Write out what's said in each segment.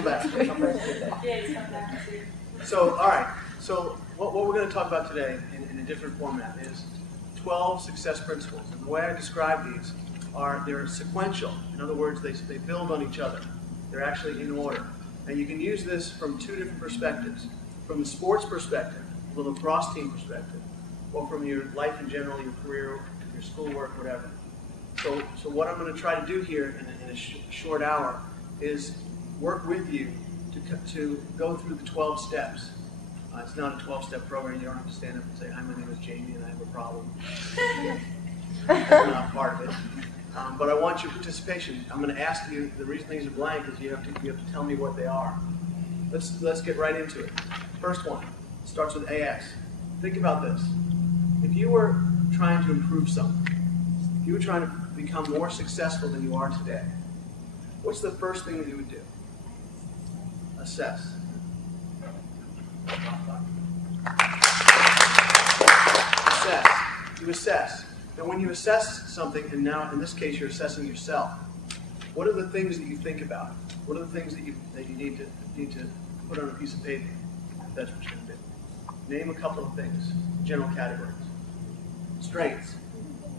come back. He'll come back today. Yeah, he's coming back. So, all right. So, what we're going to talk about today in a different format is 12 success principles. And the way I describe these are they're sequential. In other words, they build on each other. They're actually in order. And you can use this from two different perspectives. From the sports perspective, the lacrosse team perspective, or from your life in general, your career, your schoolwork, whatever. So what I'm going to try to do here in a short hour is work with you to go through the 12 steps. It's not a 12-step program. You don't have to stand up and say, "Hi, my name is Jamie and I have a problem." I'm not part of it. But I want your participation. I'm going to ask you, the reason these are blank is you have to tell me what they are. Let's get right into it. First one starts with AS. Think about this. If you were trying to improve something, if you were trying to become more successful than you are today, what's the first thing that you would do? Assess. Assess. You assess. And when you assess something, and now in this case you're assessing yourself, what are the things that you think about? What are the things that you need to put on a piece of paper? If that's what you're going to do. Name a couple of things, general categories. Strengths.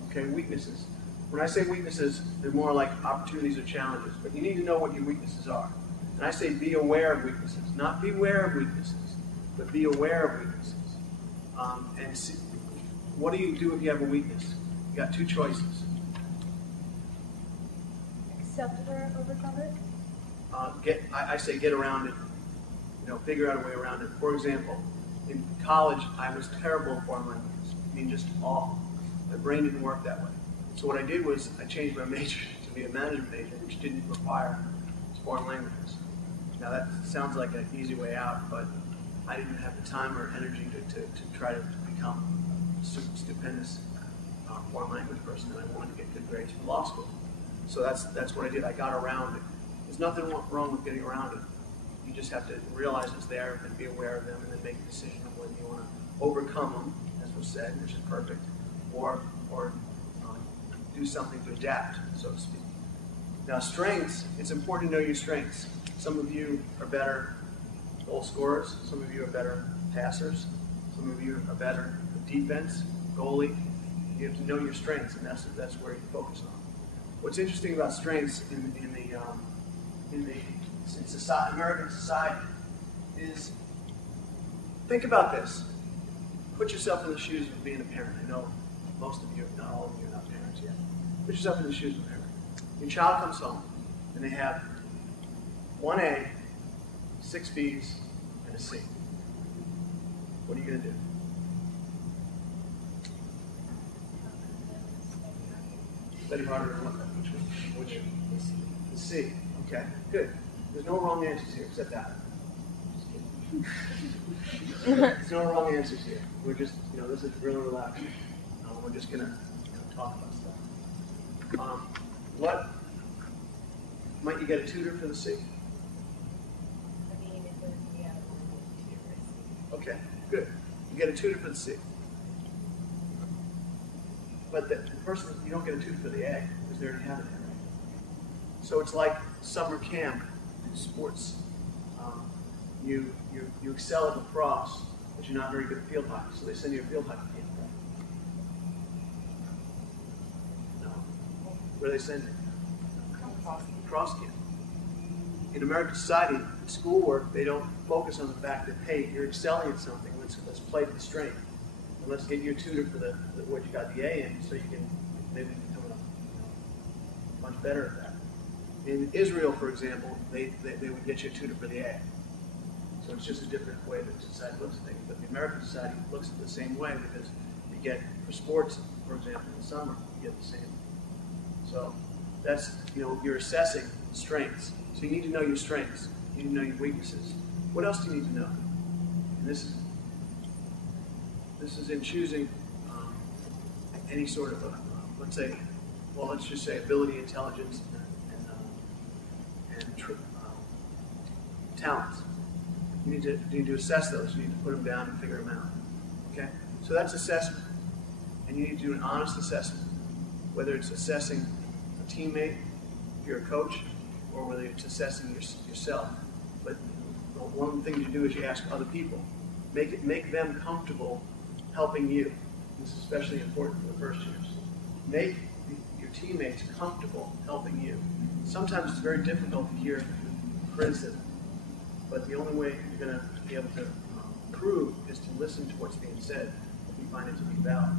Okay, weaknesses. When I say weaknesses, they're more like opportunities or challenges, but you need to know what your weaknesses are. And I say be aware of weaknesses, not beware of weaknesses, but be aware of weaknesses. And see, what do you do if you have a weakness? You got two choices. Accept it or overcome it? I say get around it. Figure out a way around it. For example, in college, I was terrible at foreign languages. I mean, just awful. My brain didn't work that way. So what I did was I changed my major to be a management major, which didn't require foreign languages. Now that sounds like an easy way out, but I didn't have the time or energy to try to become a stupendous foreign language person, and I wanted to get good grades for law school. So that's what I did. I got around it. There's nothing wrong with getting around it. You just have to realize it's there and be aware of them, and then make a decision of whether you want to overcome them, as was said, which is perfect, or do something to adapt, so to speak. Now, strengths, it's important to know your strengths. Some of you are better goal scorers. Some of you are better passers. Some of you are better at defense, goalie. You have to know your strengths, and that's where you focus on. What's interesting about strengths in society, American society is, think about this. Put yourself in the shoes of being a parent. I know most of you, if not all of you, are not parents yet. Put yourself in the shoes of a parent. Your child comes home, and they have 1 A, 6 B's, and a C. What are you going to do? Study harder than what? Which? The C. Okay, good. There's no wrong answers here, except that. There's no wrong answers here. We're just, this is really relaxing. We're just going to talk about stuff. What? Might you get a tutor for the C? Okay, good. You get a tutor for the C. But the person, you don't get a tutor for the A, because they already have an A. So it's like summer camp in sports. You excel at lacrosse, but you're not very good at field hockey, so they send you a field hockey camp. No. Where do they send you? Lacrosse camp. In American society, in schoolwork, they don't focus on the fact that, hey, you're excelling at something, let's play to the strength. And let's get you a tutor for what you got the A in, so you can maybe become much better at that. In Israel, for example, they would get you a tutor for the A. So it's just a different way that society looks at things. But the American society looks at it the same way, because you get, for sports, for example, in the summer, you get the same. So that's, you're assessing strengths. So you need to know your strengths. You need to know your weaknesses. What else do you need to know? And this is in choosing any sort of let's just say ability, intelligence, and talents. You need to assess those. You need to put them down and figure them out. Okay? So that's assessment. And you need to do an honest assessment, whether it's assessing a teammate, if you're a coach, or whether it's assessing yourself. But one of the things you do is you ask other people. Make them comfortable helping you. This is especially important for the first years. Make your teammates comfortable helping you. Sometimes it's very difficult to hear criticism, but the only way you're going to be able to improve is to listen to what's being said if you find it to be valid.